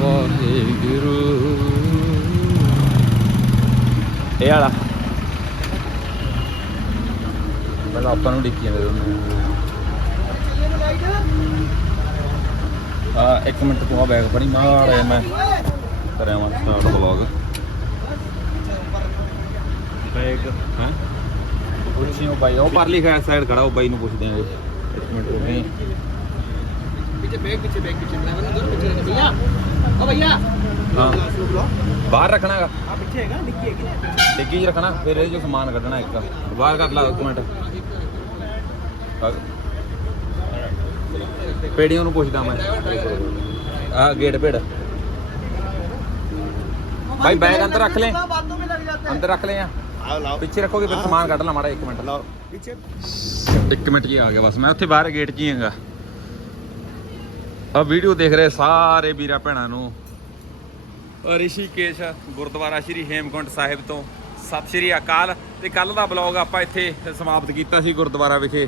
ਵਾਹਿਗੁਰੂ। ਇਹ ਵਾਲਾ। ਪਹਿਲਾਂ ਆਪਾਂ ਨੂੰ ਡਿੱਕੀ ਜਾਂਦੇ ਦੋਨੇ ਆ। ਇੱਕ ਮਿੰਟ ਤੋਂ ਆ ਬੈਗ ਫੜੀ ਮਾਰੇ ਮੈਂ ਕਰਿਆ ਮੈਂ ਸਟਾਰਟ ਵਲੌਗ ਬੈਗ ਹਾਂ? ਪੁੱਛੀ ਉਹ ਬਾਈ, ਉਹ ਪਰਲੀ ਖਾਇ ਸਾਈਡ ਖੜਾ, ਉਹ ਬਾਈ ਨੂੰ ਪੁੱਛਦੇ ਆ ਇੱਕ ਮਿੰਟ ਉਹ ਵੀ ਪਿੱਛੇ ਬੈਗ ਪਿੱਛੇ ਬੈਗ ਪਿੱਛੇ ਮੈਂ ਉਹਨਾਂ ਨੂੰ ਪਿੱਛੇ ਭਈਆ। ओ भैया ਹਾਂ ਬਾਹਰ ਰੱਖਣਾ ਹੈਗਾ आप पीछे हैगा डिक्की है कि ਡਿੱਗੀ 'ਚ ਰੱਖਣਾ ਫਿਰ ਇਹ ਜੋ ਸਮਾਨ ਕੱਢਣਾ ਇੱਕ ਬਾਹਰ ਕੱਢ ਲਾ ਇੱਕ ਮਿੰਟ ਪੇੜੀਆਂ ਨੂੰ ਪੁੱਛਦਾ ਮੈਂ ਆ ਗੇਟ ਪੇੜ ਭਾਈ ਬੈਗ ਅੰਦਰ ਰੱਖ ਲੈ बातों में लग जाता ਅੰਦਰ ਰੱਖ ਲੈ ਆ आओ लाओ ਪਿੱਛੇ ਰੱਖੋਗੇ ਫਿਰ ਸਮਾਨ ਕੱਢ ਲਾ ਮਾੜਾ ਇੱਕ ਮਿੰਟ लाओ पीछे ਇੱਕ ਮਿੰਟ ਜੀ ਆ ਗਿਆ ਬਸ ਮੈਂ ਉੱਥੇ ਬਾਹਰ ਗੇਟ 'ਚ ਹੀ ਹਾਂਗਾ ਆ ਵੀਡੀਓ ਦੇਖ ਰਹੇ ਸਾਰੇ ਵੀਰਾਂ ਭੈਣਾਂ ਨੂੰ। ਰਿਸ਼ੀਕੇਸ਼ ਗੁਰਦੁਆਰਾ ਸ਼੍ਰੀ ਹੇਮਕੁੰਟ ਸਾਹਿਬ ਤੋਂ। ਸਤਿ ਸ਼੍ਰੀ ਅਕਾਲ ਤੇ ਕੱਲ ਦਾ ਬਲੌਗ ਆਪਾਂ ਇੱਥੇ ਸਮਾਪਤ ਕੀਤਾ ਸੀ ਗੁਰਦੁਆਰਾ ਵਿਖੇ।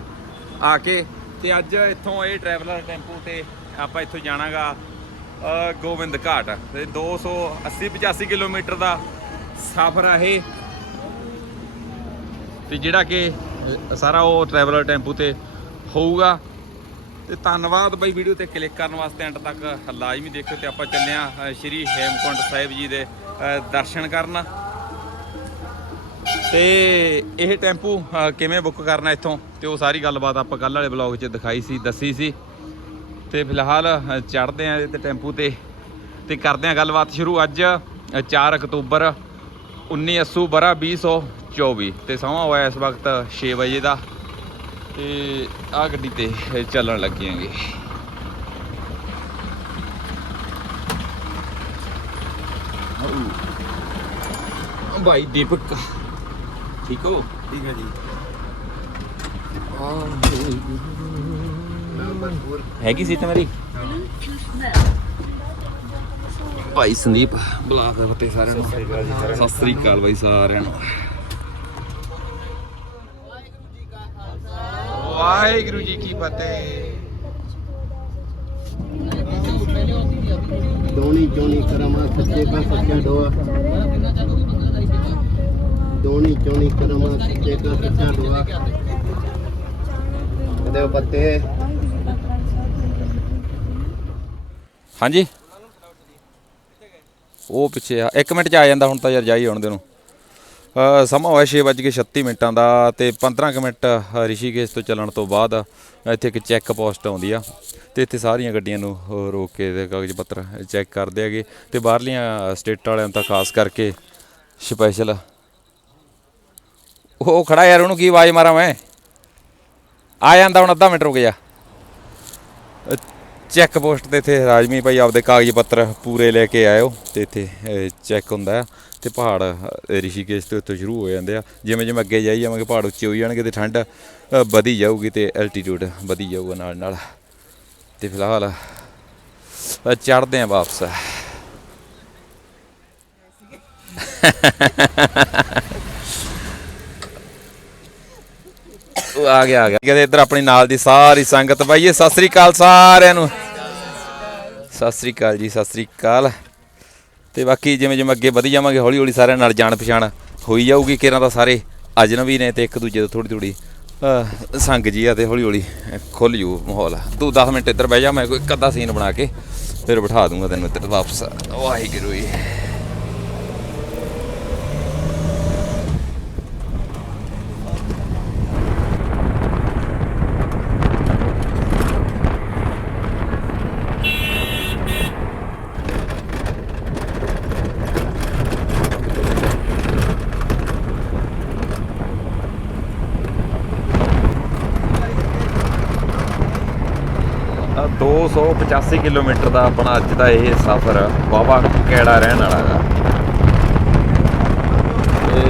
ਆ ਕੇ ਤੇ ਅੱਜ ਇੱਥੋਂ ਇਹ ਟਰੈਵਲਰ ਟੈਂਪੂ ਤੇ ਆਪਾਂ ਇੱਥੋਂ ਜਾਣਾਗਾ ਅ, ਗੋਬਿੰਦ ਘਾਟ। ਤੇ 280 85 ਕਿਲੋਮੀਟਰ ਦਾ ਸਫ਼ਰ ਆ ਇਹ। ਤੇ ਜਿਹੜਾ ਕਿ ਸਾਰਾ ਉਹ ਟਰੈਵਲਰ ਟੈਂਪੂ ਤੇ ਹੋਊਗਾ। ਤੇ ਧੰਨਵਾਦ ਬਾਈ ਵੀਡੀਓ ਤੇ ਕਲਿੱਕ ਕਰਨ ਵਾਸਤੇ ਐਂਡ ਤੱਕ ਲਾਜ਼ਮੀ ਦੇਖਿਓ ਤੇ ਆਪਾਂ ਚੱਲੇ ਆ ਸ਼੍ਰੀ ਹੇਮਕੁੰਟ ਸਾਹਿਬ ਜੀ ਦੇ ਦਰਸ਼ਨ ਕਰਨ। ਤੇ ਇਹ ਟੈਂਪੂ ਕਿਵੇਂ ਬੁੱਕ ਕਰਨਾ ਇੱਥੋਂ? ਤੇ ਉਹ ਸਾਰੀ ਗੱਲਬਾਤ ਆਪਾਂ ਕੱਲ ਵਾਲੇ ਬਲੌਗ 'ਚ ਦਿਖਾਈ ਸੀ ਦੱਸੀ ਸੀ। ਤੇ ਫਿਲਹਾਲ ਅ, ਚੜ੍ਹਦੇ ਆ ਤੇ ਟੈਂਪੂ ਤੇ। ਤੇ ਕਰਦੇ ਆ ਗੱਲਬਾਤ ਸ਼ੁਰੂ ਅੱਜ ਅ, 4 ਅਕਤੂਬਰ 19 ਅੱਸੂ ਬਰਾ 2024 ਤੇ ਸਮਾਂ ਹੋਇਆ ਇਸ ਵਕਤ 6 ਵਜੇ ਦਾ। ਤੇ ਆ ਗੱਡੀ ਤੇ ਚੱਲਣ ਲੱਗਿਆਂਗੇ ਬਾਈ ਦੀਪਕ। ਠੀਕ ਹੋ? ਠੀਕ ਹੈ ਜੀ। ਹੈਗੀ ਸੀ ਮੇਰੀ? ਭਾਈ ਸੰਦੀਪ ਬੁਲਾ ਕੇ ਫਤਿਹ ਸਾਰਿਆਂ ਨੂੰ। ਸਤਿ ਸ੍ਰੀ ਅਕਾਲ ਬਾਈ ਸਾਰਿਆਂ ਨੂੰ। ਵਾਹਿਗੁਰੂ ਜੀ ਕੀ ਫਤਿਹ। ਦੋਣੀ ਚੋਣੀ ਕਰਮਾ ਸੱਚੇ ਕਾ ਸੱਚਾ ਡੋਆ। ਦੋਣੀ ਚੋਣੀ ਕਰਮਾ ਸੱਚੇ ਕਾ ਸੱਚਾ ਡੋਆ। ਦੇ ਪੱਤੇ। ਹਾਂਜੀ। ਉਹ ਪਿੱਛੇ ਆ। 1 ਮਿੰਟ ਚ ਆ ਜਾਂਦਾ ਹੁਣ ਤਾਂ ਯਾਰ ਜਾਈ ਆਉਣ ਦੇ ਨੂੰ। ਅ, ਸਮਾਂ ਹੋਇਆ 6:36 ਮਿੰਟਾਂ ਦਾ ਤੇ 15 ਕੁ ਮਿੰਟ ਅ, ਰਿਸ਼ੀਕੇਸ਼ ਤੋਂ ਚੱਲਣ ਤੋਂ ਬਾਅਦ ਇੱਥੇ ਇੱਕ ਚੈੱਕ ਪੋਸਟ ਆਉਂਦੀ ਆ ਤੇ ਇੱਥੇ ਸਾਰੀਆਂ ਗੱਡੀਆਂ ਨੂੰ ਅ, ਰੋਕ ਕੇ ਤੇ ਕਾਗਜ਼ ਪੱਤਰ ਚੈੱਕ ਕਰਦੇ ਹੈਗੇ ਤੇ ਬਾਹਰਲੀਆਂ ਸਟੇਟਾਂ ਵਾਲਿਆਂ ਨੂੰ ਤਾਂ ਖਾਸ ਕਰਕੇ ਸਪੈਸ਼ਲ। ਉਹ ਖੜਾ ਯਾਰ ਉਹਨੂੰ ਕੀ ਆਵਾਜ਼ ਮਾਰਾਂ ਮੈਂ? ਆ ਜਾਂਦਾ ਹੁਣ ਅੱਧਾ ਮਿੰਟ ਰੁਕ ਜਾ। ਚੈੱਕ ਪੋਸਟ ਤੇ ਇੱਥੇ ਰਾਜਮੀ ਭਾਈ ਆਪਦੇ ਕਾਗਜ਼ ਪੱਤਰ ਪੂਰੇ ਲੈ ਕੇ ਆਇਓ ਤੇ ਇੱਥੇ ਚੈੱਕ ਹੁੰਦਾ। ਆ ਤੇ ਪਹਾੜ ਅ, ਰਿਸ਼ੀਕੇਸ਼ ਤੋਂ ਉੱਤੋਂ ਸ਼ੁਰੂ ਹੋ ਜਾਂਦੇ ਆ। ਜਿਵੇਂ ਜਿਵੇਂ ਅੱਗੇ ਜਾਈ ਜਾਵਾਂਗੇ ਪਹਾੜ ਉੱਚੇ ਹੋਈ ਜਾਣਗੇ ਤੇ ਠੰਡ ਵਧੀ ਜਾਊਗੀ ਤੇ ਐਲਟੀਟਿਊਡ ਵਧੀ ਜਾਊਗਾ ਨਾਲ ਨਾਲ। ਤੇ ਫਿਲਹਾਲ ਅ, ਚੜ੍ਹਦੇ ਆ ਵਾਪਸ। ਉਹ ਆ ਗਿਆ ਆ ਗਿਆ। ਕਹਿੰਦੇ ਇੱਧਰ ਆਪਣੀ ਨਾਲ ਦੀ ਸਾਰੀ ਸੰਗਤ ਬਾਈਏ ਸਤਿ ਸ੍ਰੀ ਅਕਾਲ ਸਾਰਿਆਂ ਨੂੰ। ਸਤਿ ਸ੍ਰੀ ਅਕਾਲ ਜੀ ਸਤਿ ਸ੍ਰੀ ਅਕਾਲ। ਤੇ ਬਾਕੀ ਜਿਵੇਂ ਜਿਵੇਂ ਅੱਗੇ ਵਧੀ ਜਾਵਾਂਗੇ, ਹੌਲੀ ਹੌਲੀ ਸਾਰਿਆਂ ਨਾਲ ਜਾਣ ਪਛਾਣ ਹੋਈ ਜਾਊਗੀ ਕਿਰਾਂ ਤਾਂ ਸਾਰੇ ਅਜਨਬੀ ਨੇ ਤੇ ਇੱਕ ਦੂਜੇ ਤੋਂ ਥੋੜੀ ਥੋੜੀ ਸੰਗ ਜੀ ਆ ਤੇ ਹੌਲੀ ਹੌਲੀ ਖੁੱਲ ਜੂ ਮਾਹੌਲ। ਤੂੰ 10 ਮਿੰਟ ਇੱਧਰ ਬਹਿ ਜਾ, ਮੈਂ ਕੋਈ ਇੱਕ ਅੱਧਾ ਸੀਨ ਬਣਾ ਕੇ ਫਿਰ ਬਿਠਾ ਦੂੰਗਾ ਤੈਨੂੰ ਇੱਧਰ ਵਾਪਸ। ਵਾਹਿਗੁਰੂ ਜੀ ਅ, 285 ਕਿਲੋਮੀਟਰ ਦਾ ਆਪਣਾ ਅੱਜ ਦਾ ਇਹ ਸਫ਼ਰ ਵਾਵਾ ਕੈੜਾ ਰਹਿਣ ਵਾਲਾ ਹੈਗਾ। ਤੇ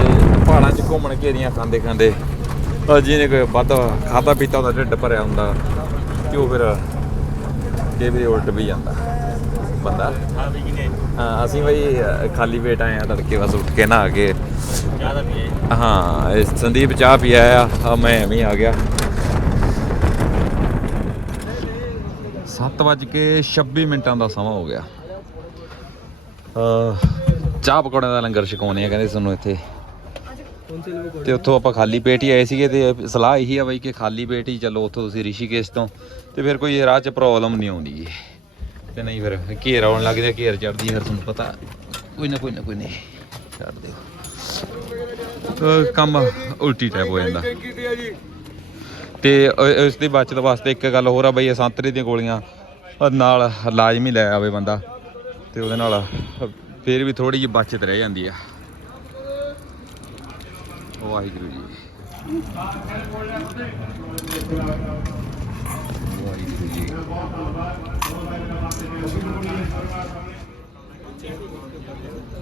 ਪਹਾੜਾਂ 'ਚ ਘੁੰਮਣ ਘੇਰੀਆਂ ਖਾਂਦੇ ਖਾਂਦੇ ਜਿਹਨੇ ਕੋਈ ਵੱਧ ਖਾਦਾ ਪੀਤਾ ਹੁੰਦਾ ਢਿੱਡ ਭਰਿਆ ਹੁੰਦਾ ਤੇ ਉਹ ਫਿਰ ਕਈ ਵਾਰੀ ਉਲਟ ਵੀ ਜਾਂਦਾ ਬੰਦਾ। ਹਾਂ ਅਸੀਂ ਬਈ ਖਾਲੀ ਪੇਟ ਆਏ ਆ ਤੜਕੇ ਬਸ ਉੱਠ ਕੇ ਨਹਾ ਕੇ। ਹਾਂ ਇਹ ਸੰਦੀਪ ਚਾਹ ਪੀ ਆਇਆ ਆ ਮੈਂ ਐਵੇਂ ਹੀ ਆ ਗਿਆ। 7:26 ਮਿੰਟਾਂ ਦਾ ਸਮਾਂ ਹੋ ਗਿਆ। ਚਾਹ ਪਕੌੜਿਆਂ ਦਾ ਲੰਗਰ ਛਕਾਉਣੇ ਆ, ਕਹਿੰਦੇ ਤੁਹਾਨੂੰ ਇੱਥੇ। ਤੇ ਉੱਥੋਂ ਆਪਾਂ ਖਾਲੀ ਪੇਟ ਹੀ ਆਏ ਸੀਗੇ ਤੇ ਸਲਾਹ ਇਹੀ ਆ ਬਾਈ ਕਿ ਖਾਲੀ ਪੇਟ ਹੀ ਚੱਲੋ ਉੱਥੋਂ ਤੁਸੀਂ ਰਿਸ਼ੀਕੇਸ਼ ਤੋਂ। ਤੇ ਫਿਰ ਕੋਈ ਰਾਹ 'ਚ ਪ੍ਰੋਬਲਮ ਨਹੀਂ ਆਉਂਦੀ ਤੇ ਨਹੀਂ ਫਿਰ, ਘੇਰ ਆਉਣ ਲੱਗਦੇ ਜਾ ਘੇਰ ਚੜਦੀ ਫਿਰ ਤੁਹਾਨੂੰ ਪਤਾ, ਕੋਈ ਨਾ ਕੋਈ ਨਾ ਕੋਈ ਨਹੀਂ, ਛੱਡ ਦਿਓ। ਕੰਮ ਉਲਟੀ ਟੈਪ ਹੋ ਜਾਂਦਾ। ਤੇ ਇਸ ਦੀ ਬਚਤ ਵਾਸਤੇ ਇੱਕ ਗੱਲ ਹੋਰ ਆ ਬਈ ਸੰਤਰੇ ਦੀਆਂ ਗੋਲੀਆਂ। ਨਾਲ ਲਾਜ਼ਮੀ ਲੈ ਆਵੇ ਬੰਦਾ ਤੇ ਉਹਦੇ ਨਾਲ ਅ, ਫਿਰ ਵੀ ਥੋੜੀ ਜਿਹੀ ਬਚਤ ਰਹਿ ਜਾਂਦੀ ਆ। ਵਾਹਿਗੁਰੂ ਜੀ। ਵਾਹਿਗੁਰੂ ਜੀ।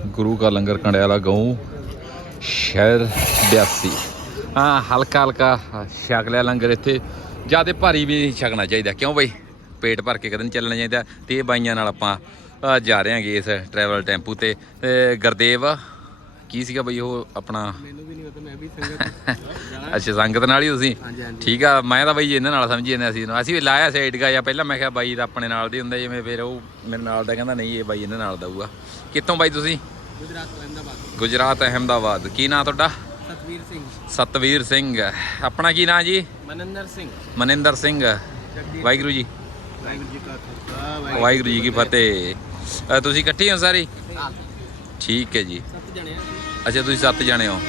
ਗੁਰੂ ਕਾ ਲੰਗਰ ਕੰਡਿਆਲਾ ਗਊ ਸ਼ਹਿਰ 82 ਹਾਂ ਹਲਕਾ ਹਲਕਾ ਛਕ ਲਿਆ ਲੰਗਰ ਇੱਥੇ। ਜਿਆਦੇ ਭਾਰੀ ਵੀ ਨਹੀਂ ਛਕਣਾ ਚਾਹੀਦਾ। ਕਿਉਂ ਬਈ? ਪੇਟ ਭਰ ਕੇ ਕਦੇ ਨਹੀਂ ਚੱਲਣਾ ਚਾਹੀਦਾ ਤੇ ਇਹ ਬਾਈਆਂ ਨਾਲ ਆਪਾਂ ਜਾ ਰਹੇ ਹਾਂਗੇ ਇਸ ਟਰੈਵਲ ਟੈਂਪੂ ਤੇ। ਗਰਦੇਵ ਕੀ ਸੀਗਾ ਬਈ ਉਹ ਆਪਣਾ? ਅੱਛਾ ਸੰਗਤ ਨਾਲ ਹੀ ਤੁਸੀਂ? ਠੀਕ ਆ ਮੈਂ ਤਾਂ ਬਈ ਇਹਨਾਂ ਨਾਲ ਸਮਝੀ ਜਾਂਦੇ ਸੀ ਅਸੀਂ। ਵੀ ਲਾਇਆ ਸਾਈਡ ਗਾ ਜਾਂ ਪਹਿਲਾਂ ਮੈਂ ਕਿਹਾ ਬਾਈ ਦਾ ਆਪਣੇ ਨਾਲ ਦੇ ਹੁੰਦਾ ਜਿਵੇਂ ਫਿਰ ਉਹ ਮੇਰੇ ਨਾਲ ਦਾ ਕਹਿੰਦਾ ਨਹੀਂ ਇਹ ਬਾਈ ਇਹਨਾਂ ਨਾਲ ਦਊਗਾ ਕਿੱਥੋਂ ਬਾਈ ਤੁਸੀਂ? ਗੁਜਰਾਤ ਅਹਿਮਦਾਬਾਦ। ਗੁਜਰਾਤ ਅਹਿਮਦਾਬਾਦ। ਕੀ ਨਾਂ ਤੁਹਾਡਾ? ਸਤਵੀਰ ਸਿੰਘ। ਸਤਵੀਰ ਸਿੰਘ। ਆਪਣਾ ਕੀ ਨਾਂ ਜੀ? ਮਨਿੰਦਰ ਸਿੰਘ। ਮਨਿੰਦਰ ਸਿੰਘ। ਵਾਹਿਗੁਰੂ ਜੀ। ਵਾਹਿਗੁਰੂ ਜੀ ਵਾਹਿਗੁਰੂ ਜੀ ਕੀ ਫਤਿਹ। ਤੁਸੀਂ ਇਕੱਠੇ ਹੋ ਸਾਰੇ? ਠੀਕ ਹੈ ਜੀ। ਸੱਤ ਜਣੇ ਆ। ਅੱਛਾ ਤੁਸੀਂ ਸੱਤ ਜਣੇ ਹੋ।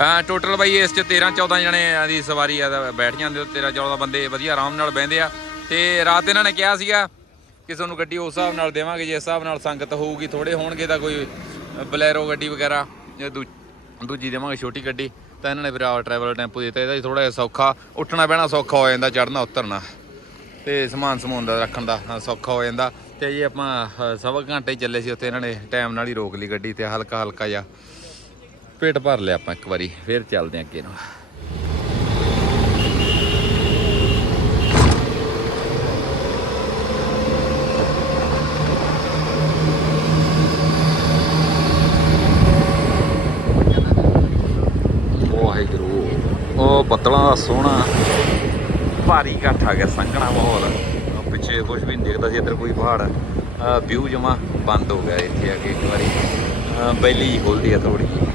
ਆ ਟੋਟਲ ਬਾਈ ਇਸ ਚ 13 14 ਜਣੇ ਦੀ ਸਵਾਰੀ ਆ ਤਾਂ ਬੈਠ ਜਾਂਦੇ ਹੋ 13 14 ਬੰਦੇ ਵਧੀਆ ਆਰਾਮ ਨਾਲ ਬਹਿੰਦੇ ਆ। ਤੇ ਰਾਤ ਇਹਨਾਂ ਨੇ ਕਿਹਾ ਸੀਗਾ ਕਿ ਤੁਹਾਨੂੰ ਗੱਡੀ ਉਸ ਹਿਸਾਬ ਨਾਲ ਦੇਵਾਂਗੇ ਜਿਸ ਹਿਸਾਬ ਨਾਲ ਸੰਗਤ ਹੋਊਗੀ ਥੋੜੇ ਹੋਣਗੇ ਤਾਂ ਕੋਈ ਬਲੈਰੋ ਗੱਡੀ ਵਗੈਰਾ ਜਾਂ ਦੂ- ਦੂਜੀ ਦੇਵਾਂਗੇ ਛੋਟੀ ਗੱਡੀ। ਤਾਂ ਇਹਨਾਂ ਨੇ ਫਿਰ ਆ ਟਰੈਵਲ ਟੈਂਪੂ ਦਿੱਤਾ ਇਹਦਾ ਥੋੜਾ ਜਿਹਾ ਸੌਖਾ ਉੱਠਣਾ ਬਹਿਣਾ ਸੌਖਾ ਹੋ ਜਾਂਦਾ ਚੜ੍ਹਨਾ ਉਤਰਨਾ ਤੇ ਸਮਾਨ ਸਮੂਨ ਦਾ ਰੱਖਣ ਦਾ ਸੌਖਾ ਹੋ ਜਾਂਦਾ। ਤੇ ਜੀ ਆਪਾਂ ਸਵਾ ਘੰਟੇ ਚੱਲੇ ਸੀ ਉੱਥੇ, ਇਹਨਾਂ ਨੇ ਟਾਈਮ ਨਾਲ ਹੀ ਰੋਕ ਲਈ ਗੱਡੀ ਤੇ, ਹਲਕਾ ਹਲਕਾ ਜਿਹਾ। ਪੇਟ ਭਰ ਲਿਆ ਆਪਾਂ ਇੱਕ ਵਾਰੀ, ਫੇਰ ਚੱਲਦੇ ਆਂ ਅੱਗੇ ਨੂੰ। ਵਾਹਿਗੁਰੂ, ਉਹ ਬੱਦਲਾਂ ਦਾ ਸੋਹਣਾ। ਭਾਰੀ ਇਕੱਠ ਆ ਗਿਆ ਸੰਘਣਾ ਮਾਹੌਲ। ਪਿੱਛੇ ਕੁਝ ਵੀ ਨਹੀਂ ਦਿਖਦਾ ਸੀ, ਇੱਧਰ ਕੋਈ ਪਹਾੜ। ਵਿਊ ਜਮਾ ਬੰਦ ਹੋ ਗਿਆ ਇੱਥੇ ਆ ਕੇ ਇੱਕ ਵਾਰੀ। ਬੈਲੀ ਜਿਹੀ ਖੁੱਲਦੀ ਆ ਥੋੜੀ ਜਿਹੀ।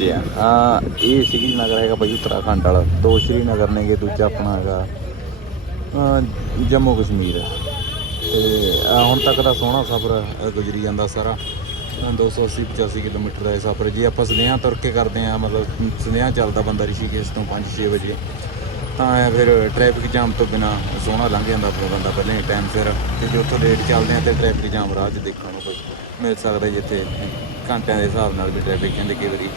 ਪਹੁੰਚੇ ਆ। ਹਾਂ ਇਹ ਸ਼੍ਰੀਨਗਰ ਹੈਗਾ ਭਾਈ ਉੱਤਰਾਖੰਡ ਵਾਲਾ। ਦੋ ਸ਼੍ਰੀਨਗਰ ਨੇਗੇ, ਦੂਜਾ ਆਪਣਾ ਹੈਗਾ ਜੰਮੂ ਕਸ਼ਮੀਰ। ਤੇ ਹੁਣ ਤੱਕ ਦਾ ਸੋਹਣਾ ਸਫ਼ਰ ਗੁਜ਼ਰੀ ਜਾਂਦਾ ਸਾਰਾ। ਅਹ 280 85 ਕਿਲੋਮੀਟਰ ਦਾ ਇਹ ਸਫ਼ਰ ਜੇ ਆਪਾਂ ਸੁਨੇਹਾ ਤੁਰ ਕੇ ਕਰਦੇ ਆ ਮਤਲਬ ਸੁਨੇਹਾ ਚੱਲਦਾ ਬੰਦਾ ਰਿਸ਼ੀਕੇਸ਼ ਤੋਂ 5-6 ਵਜੇ, ਤਾਂ ਫਿਰ ਟ੍ਰੈਫਿਕ ਜਾਮ ਤੋਂ ਬਿਨਾ ਸੋਹਣਾ ਲੰਘ ਜਾਂਦਾ ਆਪਣਾ ਬੰਦਾ ਪਹਿਲਾਂ ਹੀ ਟਾਈਮ ਸਿਰ। ਤੇ ਜੇ ਉੱਥੋਂ ਲੇਟ ਚੱਲਦੇ ਆ ਤੇ ਟ੍ਰੈਫਿਕ ਜਾਮ ਰਾਹ 'ਚ ਦੇਖਣ ਨੂੰ ਮਿਲ ਸਕਦਾ ਜਿੱਥੇ ਘੰਟਿਆਂ ਦੇ ਹਿਸਾਬ ਨਾਲ ਵੀ ਟ੍ਰੈਫਿਕ ਕਹਿੰਦੇ ਕਈ ਵਾਰੀ।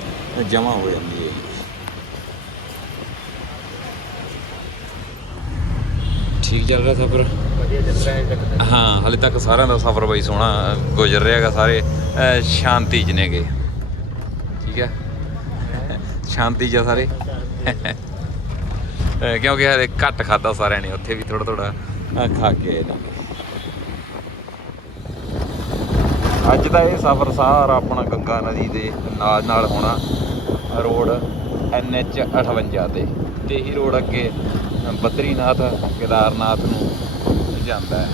ਜਮਾ ਹੋ ਜਾਂਦੀ ਹੈ। ਠੀਕ ਚੱਲ ਰਿਹਾ ਸਫ਼ਰ? ਹਾਂ, ਹਲੇ ਤੱਕ ਸਾਰਿਆਂ ਦਾ ਸਫ਼ਰ ਬਈ ਸੋਹਣਾ ਗੁਜ਼ਰ ਰਿਹਾ ਹੈਗਾ ਸਾਰੇ ਸ਼ਾਂਤੀ ਚ ਨੇਗੇ। ਠੀਕ ਹੈ? ਸ਼ਾਂਤੀ ਚ ਸਾਰੇ। ਕਿਉਂਕਿ ਹਲੇ ਘੱਟ ਖਾਦਾ ਸਾਰਿਆਂ ਨੇ, ਉੱਥੇ ਵੀ ਥੋੜਾ ਥੋੜਾ ਖਾ ਕੇ ਆਏ ਨੇ। ਅੱਜ ਦਾ ਇਹ ਸਫ਼ਰ ਸਾਰਾ ਆਪਣਾ ਗੰਗਾ ਨਦੀ ਦੇ ਨਾਲ ਨਾਲ ਹੋਣਾ, ਰੋਡ NH 58 ਤੇ। ਤੇ ਹੀ ਰੋਡ ਅੱਗੇ ਬਦਰੀਨਾਥ, ਕੇਦਾਰਨਾਥ ਨੂੰ ਜਾਂਦਾ ਹੈ।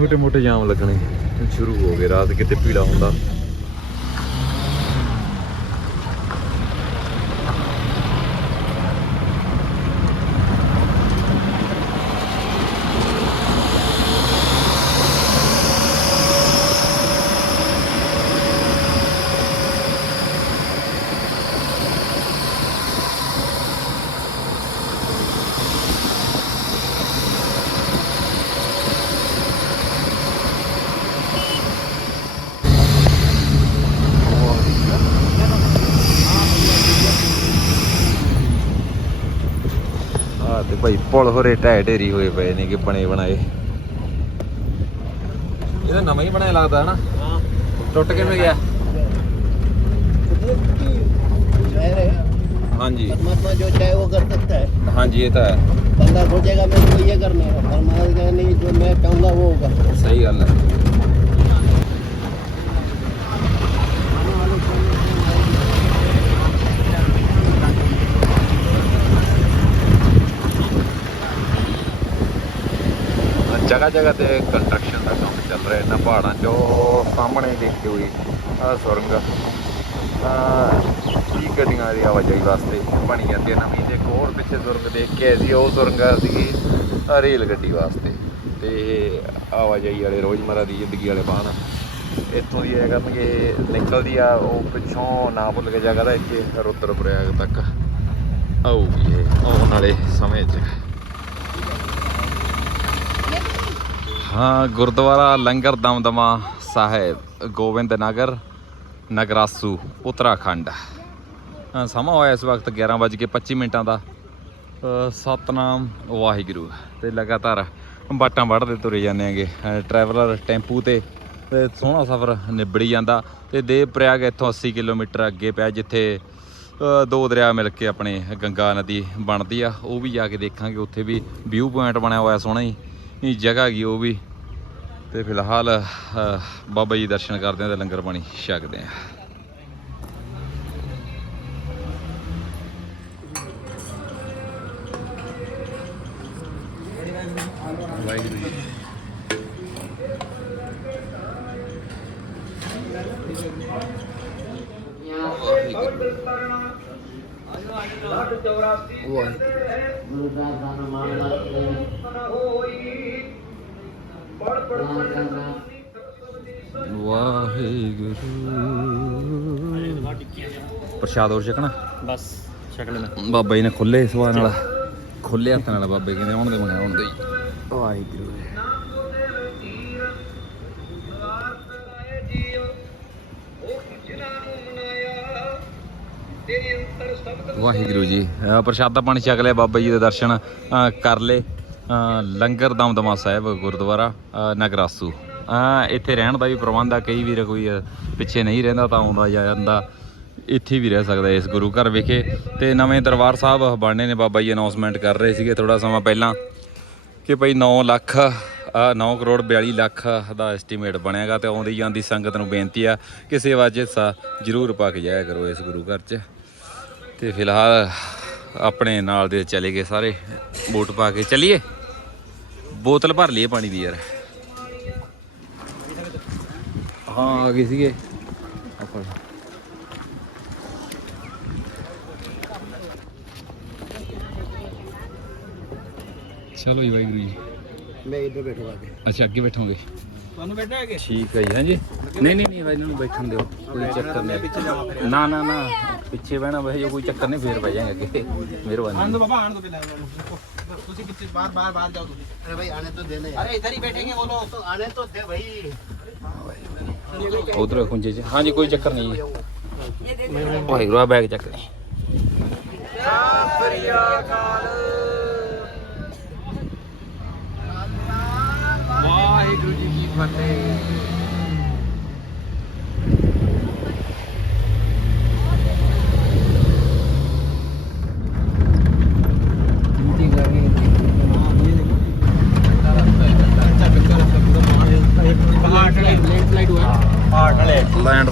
ਛੋਟੇ ਮੋਟੇ ਜਾਮ ਲੱਗਣੇ। ਸ਼ੁਰੂ ਹੋ ਗਏ ਰਾਤ ਕਿਤੇ ਭੀੜਾ ਹੁੰਦਾ ਆ ਤੇ ਭਾਈ ਪੁਲ ਹੋਰੇ ਢਹਿ ਢੇਰੀ ਹੋਏ ਪਏ ਨੇ ਕਿ ਬਣੇ ਬਣਾਏ ਇਹਦਾ ਨਵਾਂ ਹੀ ਬਣਾਇਆ ਲੱਗਦਾ ਹਨਾ हाँ ਟੁੱਟ ਕਿਵੇਂ ਗਿਆ शहर है ਹਾਂਜੀ परमात्मा जो चाहे वो कर सकता है ਹਾਂਜੀ ਇਹ ਤਾਂ ਹੈ बंदा सोचेगा मेरे को ये करना है परमात्मा नहीं जो मैं चाहूंगा वो होगा ਸਹੀ ਗੱਲ ਹੈ ਜਗ੍ਹਾ ਜਗ੍ਹਾ ਤੇ ਕੰਸਟਰਕਸ਼ਨ ਦਾ ਕੰਮ ਚੱਲ ਰਿਹਾ, ਇਹਨਾਂ ਪਹਾੜਾਂ 'ਚ ਉਹ ਸਾਹਮਣੇ ਦੇਖੀ ਹੋਈ ਆ ਸੁਰੰਗ ਕੀ ਗੱਡੀਆਂ ਦੀ ਆਵਾਜਾਈ ਵਾਸਤੇ ਬਣੀ ਜਾਂਦੀ ਹੈ, ਨਵੀਂ ਜੇ ਇੱਕ ਹੋਰ ਪਿੱਛੇ ਸੁਰੰਗ ਦੇਖ ਕੇ ਆਏ ਸੀ, ਉਹ ਸੁਰੰਗ ਸੀਗੀ ਰੇਲ ਗੱਡੀ ਵਾਸਤੇ ਤੇ ਆਵਾਜਾਈ ਵਾਲੇ, ਰੋਜ਼ਮਰਾ ਦੀ ਜ਼ਿੰਦਗੀ ਵਾਲੇ ਵਾਹਨ। ਇੱਥੋਂ ਦੀ ਇਹ ਵੀ ਨਿਕਲਦੀ ਆ, ਉਹ ਪਿੱਛੋਂ ਨਾ ਭੁੱਲ ਕੇ ਜਗ੍ਹਾ ਦਾ, ਇੱਥੇ ਰੁদ্রਪ੍ਰਯਾਗ ਤੱਕ ਆਊਗੀ ਇਹ, ਆਉਣ ਵਾਲੇ ਸਮੇਂ 'ਚ। ਹਾਂ, ਗੁਰਦੁਆਰਾ ਲੰਗਰ ਦਮਦਮਾ ਸਾਹਿਬ ਗੋਬਿੰਦ ਨਗਰ ਨਗਰਾਸੂ, ਉੱਤਰਾਖੰਡ। ਸਮਾਂ ਹੋਇਆ ਇਸ ਵਕਤ 11:25 ਮਿੰਟਾਂ ਦਾ। ਸਤਨਾਮ ਵਾਹਿਗੁਰੂ ਤੇ ਲਗਾਤਾਰ ਬਾਟਾਂ ਵੜਦੇ ਤੁਰੇ ਜਾਂਦੇ ਆਂਗੇ ਟਰੈਵਲਰ ਟੈਂਪੂ ਤੇ ਤੇ ਸੋਹਣਾ ਸਫ਼ਰ ਨਿਬੜੀ ਜਾਂਦਾ। ਤੇ ਦੇਵ ਪ੍ਰਯਾਗ ਇੱਥੋਂ 80 ਕਿਲੋਮੀਟਰ ਅੱਗੇ ਪਿਆ, ਜਿੱਥੇ ਦੋ ਦਰਿਆ ਮਿਲ ਕੇ ਆਪਣੇ ਗੰਗਾ ਨਦੀ ਬਣਦੀ ਆ। ਉਹ ਵੀ ਜਾ ਕੇ ਦੇਖਾਂਗੇ। ਉੱਥੇ ਵੀ ਵਿਊ ਪੁਆਇੰਟ ਬਣਿਆ ਹੋਇਆ ਸੋਹਣਾ ਹੀ। ਇਹ ਜਗ੍ਹਾ ਹੈਗੀ ਉਹ ਵੀ। ਤੇ ਫਿਲਹਾਲ ਬਾਬਾ ਜੀ ਦਰਸ਼ਨ ਕਰਦੇ ਆ ਤੇ ਲੰਗਰ ਪਾਣੀ ਛਕਦੇ ਆ। ਵਾਹਿਗੁਰੂ ਜੀ। ਵਾਹਿਗੁਰੂ ਵਾਹਿਗੁਰੂ। ਪ੍ਰਸ਼ਾਦ ਹੋਰ ਛਕਣਾ? ਬਸ ਛਕ ਲੈਣਾ ਬਾਬਾ ਜੀ ਨੇ ਖੁੱਲੇ ਸਵਾਨ ਨਾਲ ਖੁੱਲੇ ਹੱਥ ਨਾਲ ਬਾਬੇ ਕਹਿੰਦੇ ਹੁਣ ਦੇ ਹੁਣ ਦੇ। ਵਾਹਿਗੁਰੂ। ਵਾਹਿਗੁਰੂ ਜੀ। ਪ੍ਰਸ਼ਾਦਾ ਪਾਣੀ ਛਕ ਲਿਆ ਬਾਬਾ ਜੀ ਦੇ ਦਰਸ਼ਨ ਕਰ ਲਏ। ਲੰਗਰ ਦਮਦਮਾ ਸਾਹਿਬ, ਗੁਰਦੁਆਰਾ ਨਗਰਾਸੂ ਇੱਥੇ ਰਹਿਣ ਦਾ ਵੀ ਪ੍ਰਬੰਧ ਆ, ਕਈ ਵੀਰ ਕੋਈ ਪਿੱਛੇ ਨਹੀਂ ਰਹਿੰਦਾ ਤਾਂ ਆਉਂਦਾ ਜਾਂਦਾ, ਇੱਥੇ ਵੀ ਰਹਿ ਸਕਦਾ ਇਸ ਗੁਰੂ ਘਰ ਵਿਖੇ। ਤੇ ਨਵੇਂ ਦਰਬਾਰ ਸਾਹਿਬ ਬਣਨੇ ਨੇ, ਬਾਬਾ ਜੀ ਅਨਾਉਂਸਮੈਂਟ ਕਰ ਰਹੇ ਸੀਗੇ ਥੋੜਾ ਸਮਾਂ ਪਹਿਲਾਂ ਕਿ ਭਾਈ 9 ਲੱਖ ਆ 9 ਕਰੋੜ 42 ਲੱਖ ਦਾ ਐਸਟੀਮੇਟ ਬਣਿਆਗਾ ਤੇ ਆਉਂਦੀ ਜਾਂਦੀ ਸੰਗਤ ਨੂੰ ਬੇਨਤੀ ਆ ਕਿ ਸੇਵਾ 'ਚ ਹਿੱਸਾ ਜ਼ਰੂਰ ਪਾ ਕੇ ਜਾਇਆ ਕਰੋ ਇਸ ਗੁਰੂ ਘਰ 'ਚ। ਤੇ ਫਿਲਹਾਲ ਆਪਣੇ ਨਾਲ ਦੇ ਚਲੇ ਗਏ ਸਾਰੇ। ਬੂਟ ਪਾ ਕੇ ਚਲੀਏ। ਬੋਤਲ ਭਰ ਲਈਏ ਪਾਣੀ ਦੀ ਯਾਰ। ਹਾਂ ਆ ਗਏ ਸੀਗੇ। ਚਲੋ ਜੀ ਵਾਹਿਗੁਰੂ ਜੀ। ਮੈਂ ਇੱਧਰ ਬੈਠੂਗਾ ਅੱਛਾ ਅੱਗੇ ਬੈਠੋਗੇ। ਤੁਹਾਨੂੰ ਬੈਠਣਾ ਹੈ ਠੀਕ ਹੈ ਜੀ ਹਾਂਜੀ ਨਹੀਂ ਨਹੀਂ ਨਹੀਂ ਭਾਈ ਇਹਨਾਂ ਨੂੰ ਬੈਠਣ ਦਿਓ ਕੋਈ ਚੱਕਰ ਨਹੀਂ ਨਾ ਨਾ ਨਾ ਪਿੱਛੇ ਬਹਿਣਾ ਵੈਸੇ ਕੋਈ ਚੱਕਰ ਨਹੀਂ ਫੇਰ ਬਹਿ ਜਾਏਗਾ ਅੱਗੇ ਮਿਹਰਬਾਨੀ बाबा आने दो पहले ਤੁਸੀਂ ਕਿੱਥੇ ਬਾਹਰ ਬਾਹਰ ਬਾਹਰ ਜਾਓ ਤੁਸੀਂ अरे भाई आने तो देना अरे इधर ही बैठेंगे वो लोग तो आने तो दे भाई ਉਧਰ ਖੁੰਝੇ ਚ ਹਾਂਜੀ ਕੋਈ ਚੱਕਰ ਨਹੀਂ ਜੀ ਵਾਹਿਗੁਰੂ ਆ ਬੈਗ ਚੱਕ ਲਈ ਵਾਹਿਗੁਰੂ ਜੀ ਕੀ ਫਤਿਹ ਲੈਂਡ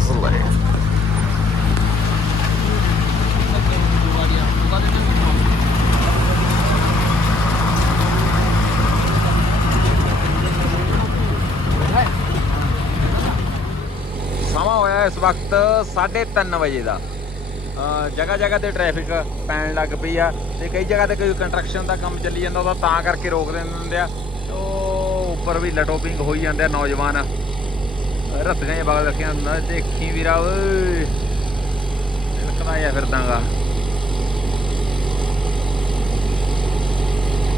ਸਲਾਈ ਵਕਤ 3:30 ਵਜੇ ਦਾ। ਜਗ੍ਹਾ ਜਗ੍ਹਾ ਤੇ ਟ੍ਰੈਫਿਕ ਪੈਣ ਲੱਗ ਪਈ ਆ ਤੇ ਕਈ ਜਗ੍ਹਾ ਤੇ ਕੋਈ ਕੰਸਟਰਕਸ਼ਨ ਦਾ ਕੰਮ ਚੱਲੀ ਜਾਂਦਾ, ਉਹਦਾ ਤਾਂ ਕਰਕੇ ਰੋਕ ਦਿੰਦੇ ਆ। ਉਹ ਉੱਪਰ ਵੀ ਲਟੋਪਿੰਗ ਹੋਈ ਜਾਂਦੇ ਆ ਨੌਜਵਾਨ। ਰੱਤੀਆਂ ਜਿਹਾ ਬਾਗ ਰੱਖਿਆ ਹੁੰਦਾ, ਦੇਖੀ ਵੀਰਾ, ਓਏ। ਕਰਾਇਆ ਫਿਰਦਾਗਾ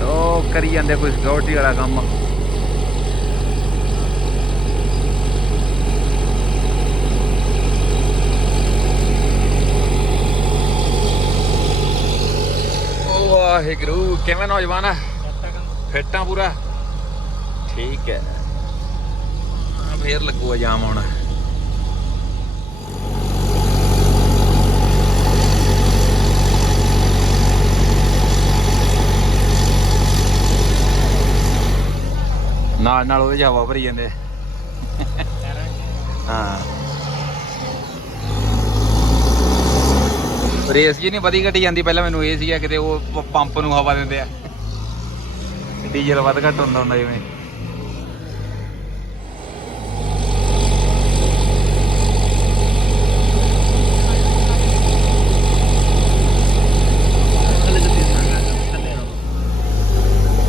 ਉਹ ਕਰੀ ਜਾਂਦੇ ਕੋਈ ਸਿਕਿਉਰਿਟੀ ਵਾਲਾ ਕੰਮ। ਓ ਵਾਹਿਗੁਰੂ ਕਿਵੇਂ ਨੌਜਵਾਨ ਆ? ਫਿੱਟਾਂ ਪੂਰਾ? ਠੀਕ ਹੈ। ਆ ਫੇਰ ਲੱਗੂਗਾ ਜਾਮ ਹੁਣ ਨਾਲ ਨਾਲ ਉਹਦੇ 'ਚ ਹਵਾ ਭਰੀ ਜਾਂਦੇ। ਹਾਂ। ਰੇਸ ਜੀ ਨਹੀਂ, ਵਧੀ ਘਟੀ ਜਾਂਦੀ। ਪਹਿਲਾਂ ਮੈਨੂੰ ਇਹ ਸੀਗਾ ਕਿਤੇ ਉਹ ਪ- ਪੰਪ ਨੂੰ ਹਵਾ ਦਿੰਦੇ ਆ। ਡੀਜ਼ਲ ਵੱਧ ਘੱਟ ਹੁੰਦਾ ਹੁੰਦਾ ਜਿਵੇਂ।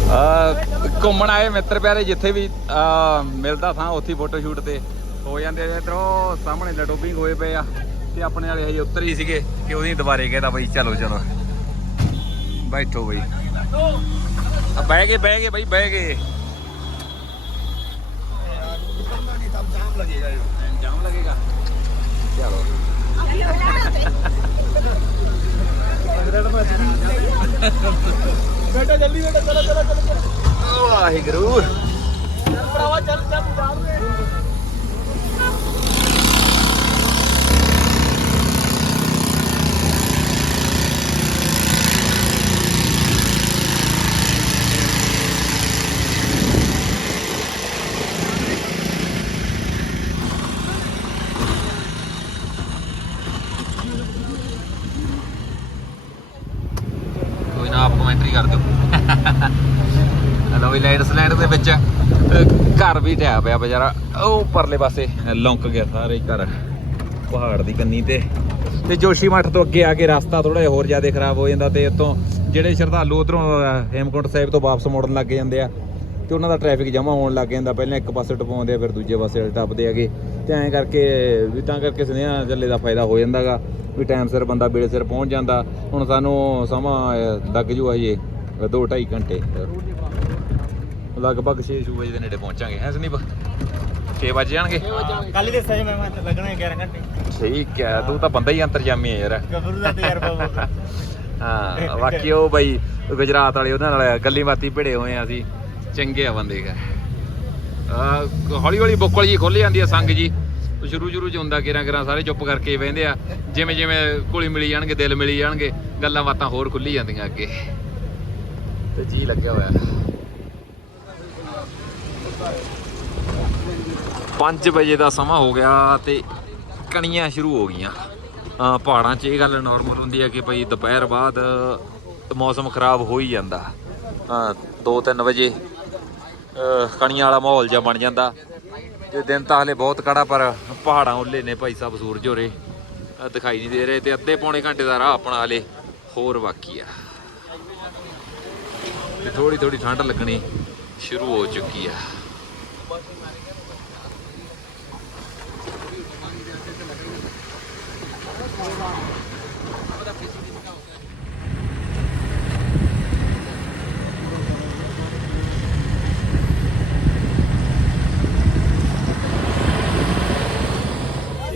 ਆ, ਘੁੰਮਣ ਆਏ ਮਿੱਤਰ ਪਿਆਰੇ, ਜਿੱਥੇ ਵੀ, ਆ, ਮਿਲਦਾ ਥਾਂ, ਉੱਥੇ ਫੋਟੋ ਸ਼ੂਟ ਤੇ। ਹੋ ਜਾਂਦੇ ਆ ਇਧਰੋਂ, ਸਾਹਮਣੇ ਲਟੋਪਿੰਗ ਹੋਏ ਪਏ ਆ। ਤੇ ਆਪਣੇ ਵਾਲੇ ਹਜੇ ਉੱਤਰ ਹੀ ਸੀਗੇ ਕਿ ਉਹਦੀ ਦੁਬਾਰੇ ਕਹਿੰਦਾ ਬਾਈ ਚਲੋ ਚਲੋ। ਬੈਠੋ ਬਈ। ਆ ਬਹਿ ਗਏ ਬਹਿ ਗਏ ਬਈ ਬਹਿ ਗਏ। ਚਲੋ ਬੇਟਾ ਜਲਦੀ ਬੇਟਾ ਚਲਾ ਚਲਾ ਚਲਾ। ਵਾਹਿਗੁਰੂ। ਵੀ ਢਹਿ ਪਿਆ ਵਿਚਾਰਾ ਉਹ ਪਰਲੇ ਪਾਸੇ ਲੌਂਕ ਗਿਆ ਸਾਰੇ ਘਰ। ਪਹਾੜ ਦੀ ਕੰਨੀ ਤੇ। ਤੇ ਜੋਸ਼ੀ ਮੱਠ ਤੋਂ ਅੱਗੇ ਆ ਕੇ ਰਸਤਾ ਥੋੜਾ ਹੋਰ ਜ਼ਿਆਦਾ ਖਰਾਬ ਹੋ ਜਾਂਦਾ ਤੇ ਉਤੋਂ ਜਿਹੜੇ ਸ਼ਰਧਾਲੂ ਉਧਰੋਂ ਹੇਮਕੁੰਟ ਸਾਹਿਬ ਤੋਂ ਵਾਪਸ ਮੁੜਨ ਲੱਗ ਜਾਂਦੇ ਆ ਤੇ ਉਹਨਾਂ ਦਾ ਟ੍ਰੈਫਿਕ ਜਮਾ ਹੋਣ ਲੱਗ ਜਾਂਦਾ। ਪਹਿਲਾਂ ਇੱਕ ਪਾਸੇ ਟਪਾਉਂਦੇ ਆ, ਫਿਰ ਦੂਜੇ ਪਾਸੇ ਟੱਪਦੇ ਆਗੇ ਤੇ ਐਂ ਕਰਕੇ ਵੀ ਤਾਂ ਕਰਕੇ ਸੁਨੇਹਾ ਚੱਲੇ ਦਾ ਫਾਇਦਾ ਹੋ ਜਾਂਦਾਗਾ ਵੀ ਟਾਈਮ ਸਿਰ ਬੰਦਾ ਵੇਲੇ ਸਿਰ ਪਹੁੰਚ ਜਾਂਦਾ। ਹੁਣ ਸਾਨੂੰ ਸਮਾਂ ਲੱਗ ਜੂ ਹਜੇ 2.5 ਘੰਟੇ। ਲਗਭਗ 6 ਵਜੇ ਦੇ ਨੇੜੇ ਪਹੁੰਚਾਂਗੇ ਹੈ ਸੰਦੀਪ 6 ਵਜੇ ਜਾਣਗੇ? ਕੱਲ ਦੇ ਸਹੀ ਮੈਂ ਮੈਂ ਲੱਗਣਾ 11 ਘੰਟੇ। ਠੀਕ ਹੈ ਤੂੰ ਤਾਂ ਬੰਦਾ ਹੀ ਅੰਤਰਜਾਮੀ ਹੈ ਯਾਰ। ਗੱਭਰੂ ਦਾ ਤਜਰਬਾ ਹਾਂ ਬਾਕੀ ਉਹ ਬਾਈ ਗੁਜਰਾਤ ਵਾਲੇ ਉਹਨਾਂ ਨਾਲ ਗੱਲੀ ਬਾਤੀ ਭਿੜੇ ਹੋਏ ਆ ਅਸੀਂ। ਚੰਗੇ ਆ ਬੰਦੇ ਆ। ਹੌਲੀ ਹੌਲੀ ਬੁੱਕਲ ਜੀ ਖੁੱਲ ਜਾਂਦੀ ਆ ਸੰਗ ਜੀ। ਸ਼ੁਰੂ ਸ਼ੁਰੂ ਚ ਹੁੰਦਾ ਕਿਰਾਂ ਕਿਰਾਂ ਸਾਰੇ ਚੁੱਪ ਕਰਕੇ ਬਹਿੰਦੇ ਆ। ਜਿਵੇਂ ਜਿਵੇਂ ਕੁਲੀ ਮਿਲੀ ਜਾਣਗੇ ਦਿਲ ਮਿਲੀ ਜਾਣਗੇ ਗੱਲਾਂ ਬਾਤਾਂ ਹੋਰ ਖੁੱਲੀ ਜਾਂਦੀਆਂ ਅੱਗੇ। ਤੇ ਜੀ ਲੱਗਿਆ ਹੋਇਆ। 5 ਵਜੇ ਦਾ ਸਮਾਂ ਹੋ ਗਿਆ ਤੇ ਕਣੀਆਂ ਸ਼ੁਰੂ ਹੋ ਗਈਆਂ। ਪਹਾੜਾਂ 'ਚ ਇਹ ਗੱਲ ਨਾਰਮਲ ਹੁੰਦੀ ਹੈ ਕਿ ਭਈ ਦੁਪਹਿਰ ਬਾਅਦ ਮੌਸਮ ਖਰਾਬ ਹੋ ਹੀ ਜਾਂਦਾ। 2-3 ਵਜੇ ਕਣੀਆਂ ਵਾਲਾ ਮਾਹੌਲ ਜਿਹਾ ਬਣ ਜਾਂਦਾ। ਤੇ ਦਿਨ ਤਾਂ ਹਲੇ ਬਹੁਤ ਕੜਾ, ਪਰ ਪਹਾੜਾਂ ਉੱਲੇ ਨੇ ਭਾਈ ਸਾਹਿਬ ਸੂਰਜ ਹੋਰੇ। ਅਹ ਦਿਖਾਈ ਨਹੀਂ ਦੇ ਰਹੇ ਤੇ ਅੱਧੇ ਪੌਣੇ ਘੰਟੇ ਦਾ ਰਾਹ ਆਪਣਾ ਹਲੇ ਹੋਰ ਬਾਕੀ ਆ। ਤੇ ਥੋੜੀ ਥੋੜੀ ਠੰਡ ਲੱਗਣੀ ਸ਼ੁਰੂ ਹੋ ਚੁੱਕੀ ਆ।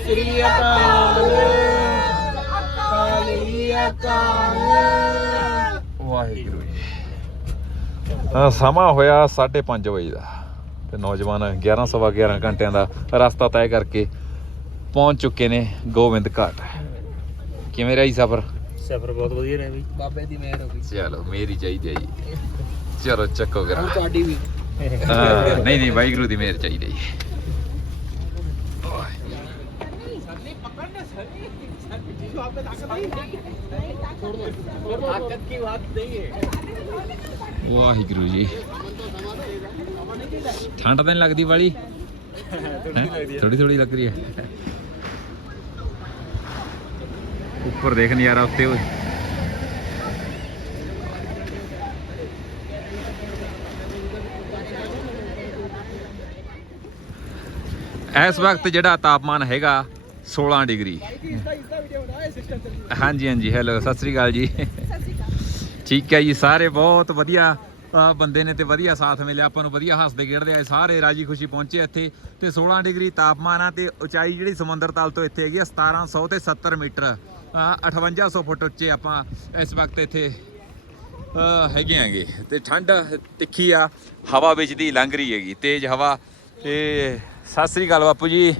ਸ੍ਰੀ ਅਕਾਲ ਕਾਲੀ ਅਕਾਲ ਵਾਹਿਗੁਰੂ ਜੀ। ਸਮਾਂ ਹੋਇਆ 5:30 ਵਜੇ ਦਾ ਤੇ ਨੌਜਵਾਨ 11 ਸਵਾ 11 ਘੰਟਿਆਂ ਦਾ ਰਸਤਾ ਤੈਅ ਕਰਕੇ ਪਹੁੰਚ ਚੁੱਕੇ ਨੇ ਗੋਬਿੰਦ ਘਾਟ। ਕਿਵੇਂ ਰਹੀ ਸਫ਼ਰ? ਸਫਰ ਬਹੁਤ ਵਧੀਆ ਰਿਹਾ ਬਈ। ਬਾਬੇ ਦੀ ਮਿਹਰ ਹੋ ਗਈ। ਚਲੋ ਮੇਰੀ ਚਾਹੀਦੀ ਹੈ ਜੀ। ਚਲੋ ਚੱਕੋ ਕਰਾ ਤੁਹਾਡੀ ਵੀ। ਹਾਂ, ਨਹੀਂ ਨਹੀਂ ਵਾਹਿਗੁਰੂ ਦੀ ਮਿਹਰ ਚਾਹੀਦੀ ਹੈ ਜੀ। ਤਾਕਤ ਕੀ ਬਾਤ ਨਹੀਂ ਹੈ ਵਾਹਿਗੁਰੂ ਜੀ। ਠੰਡ ਤਾਂ ਨਹੀਂ ਲੱਗਦੀ ਵਾਲੀ? ਥੋੜੀ ਥੋੜੀ ਲੱਗ ਰਹੀ ਹੈ। ਉੱਪਰ ਦੇਖ ਨਜ਼ਾਰਾ ਉੱਤੇ ਓਏ। ਇਸ ਵਕਤ ਜਿਹੜਾ ਤਾਪਮਾਨ ਹੈਗਾ 16 ਡਿਗਰੀ। ਹਾਂਜੀ ਹਾਂਜੀ, ਹੈਲੋ, ਸਤਿ ਸ੍ਰੀ ਅਕਾਲ ਜੀ। ਠੀਕ ਹੈ ਜੀ, ਸਾਰੇ ਬਹੁਤ ਵਧੀਆ। ਬੰਦੇ ਨੇ ਤੇ ਵਧੀਆ ਸਾਥ ਮਿਲਿਆ, ਆਪਾਂ ਨੂੰ ਵਧੀਆ ਹੱਸਦੇ ਖੇਡਦੇ ਆਏ, ਸਾਰੇ ਰਾਜੀ ਖੁਸ਼ੀ ਪਹੁੰਚੇ ਇੱਥੇ। ਤੇ 16 ਡਿਗਰੀ ਤਾਪਮਾਨ ਆ ਤੇ ਉਚਾਈ ਜਿਹੜੀ ਸਮੁੰਦਰ ਤਲ ਤੋਂ ਇੱਥੇ ਹੈਗੀ ਆ 1700 ਤੇ 70 ਮੀਟਰ। 5800 ਫੁੱਟ ਉੱਚੇ ਆਪਾਂ ਇਸ ਵਕਤ ਇੱਥੇ ਹੈਗੇ ਆਂਗੇ। ਤੇ ਠੰਡ ਤਿੱਖੀ ਆ ਹਵਾ ਵਿੱਚ ਦੀ ਲੰਘ ਰਹੀ ਹੈਗੀ। ਤੇਜ਼ ਹਵਾ। ਤੇ ਸਤਿ ਸ੍ਰੀ ਅਕਾਲ ਬਾਪੂ ਜੀ।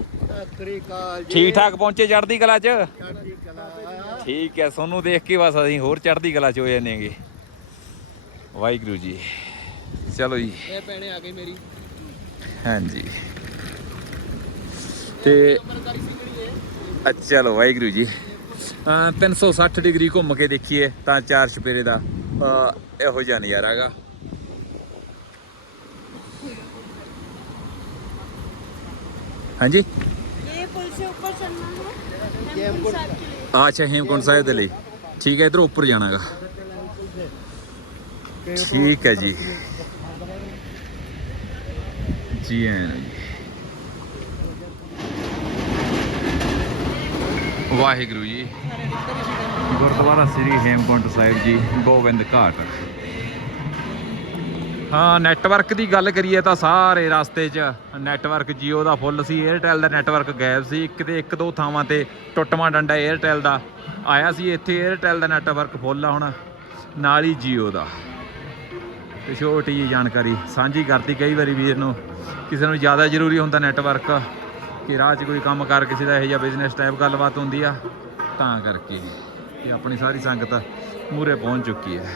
ਅਕਾਲ ਠੀਕ ਠਾਕ ਪਹੁੰਚੇ ਚੜ੍ਹਦੀ ਕਲਾ 'ਚ? ਚੜ੍ਹਦੀ ਕਲਾ ਠੀਕ ਹੈ ਤੁਹਾਨੂੰ ਦੇਖ ਕੇ ਬਸ ਅਸੀਂ ਹੋਰ ਚੜ੍ਹਦੀ ਕਲਾ 'ਚ ਹੋ ਜਾਂਦੇ ਹੈਗੇ ਵਾਹਿਗੁਰੂ ਜੀ। ਚਲੋ ਜੀ। ਇਹ ਪੈਣੇ ਆ ਗਈ ਮੇਰੀ। ਹਾਂਜੀ। ਤੇ ਅੱਛਾ ਚਲੋ ਵਾਹਿਗੁਰੂ ਜੀ। 360 ਡਿਗਰੀ ਘੁੰਮ ਕੇ ਦੇਖੀਏ ਤਾਂ ਚਾਰ ਛਪੇਰੇ ਦਾ ਇਹੋ ਜਿਹਾ ਨਜ਼ਾਰਾ ਹੈਗਾ। ਹਾਂਜੀ? ਇਹ ਪੁਲ ਸੇ ਉੱਪਰ ਲਈ ਅੱਛਾ ਹੇਮਕੁੰਡ ਸਾਹਿਬ ਦੇ ਲਈ। ਠੀਕ ਹੈ ਇਧਰ ਉੱਪਰ ਜਾਣਾ ਹੈਗਾ। ਠੀਕ ਹੈ ਜੀ। ਜੀ ਐਨ ਵਾਹਿਗੁਰੂ ਜੀ। ਗੁਰਦੁਆਰਾ ਸ੍ਰੀ ਹੇਮਕੁੰਟ ਸਾਹਿਬ ਜੀ, ਗੋਬਿੰਦ ਘਾਟ। ਹਾਂ ਨੈਟਵਰਕ ਦੀ ਗੱਲ ਕਰੀਏ ਤਾਂ ਸਾਰੇ ਰਸਤੇ 'ਚ ਨੈਟਵਰਕ Jio ਦਾ ਫੁੱਲ ਸੀ। Airtel ਦਾ ਨੈਟਵਰਕ ਗਾਇਬ ਸੀ। ਇੱਕ ਤੇ ਇੱਕ ਦੋ ਥਾਵਾਂ ਤੇ ਟੁੱਟਵਾਂ ਡੰਡਾ Airtel ਦਾ ਆਇਆ ਸੀ। ਇੱਥੇ Airtel ਦਾ ਨੈਟਵਰਕ ਫੁੱਲ ਆ ਹੁਣ। ਨਾਲ ਹੀ Jio ਦਾ। ਤੇ ਛੋਟੀ ਜੀ ਜਾਣਕਾਰੀ, ਸਾਂਝੀ ਕਰਤੀ ਕਈ ਵਾਰੀ ਵੀਰ ਨੂੰ। ਕਿਸੇ ਨੂੰ ਜ਼ਿਆਦਾ ਜ਼ਰੂਰੀ ਹੁੰਦਾ ਨੈਟਵਰਕ ਕਿ ਰਾਹ 'ਚ ਕੋਈ ਕੰਮ ਕਰ, ਕਿਸੇ ਦਾ ਇਹੋ ਜਿਹਾ ਬਿਜ਼ਨਸ ਟਾਈਪ ਗੱਲਬਾਤ ਹੁੰਦੀ ਆ, ਤਾਂ ਕਰਕੇ। ਇਹ ਆਪਣੀ ਸਾਰੀ ਸੰਗਤ ਮੂਰੇ ਪਹੁੰਚ ਚੁੱਕੀ ਹੈ।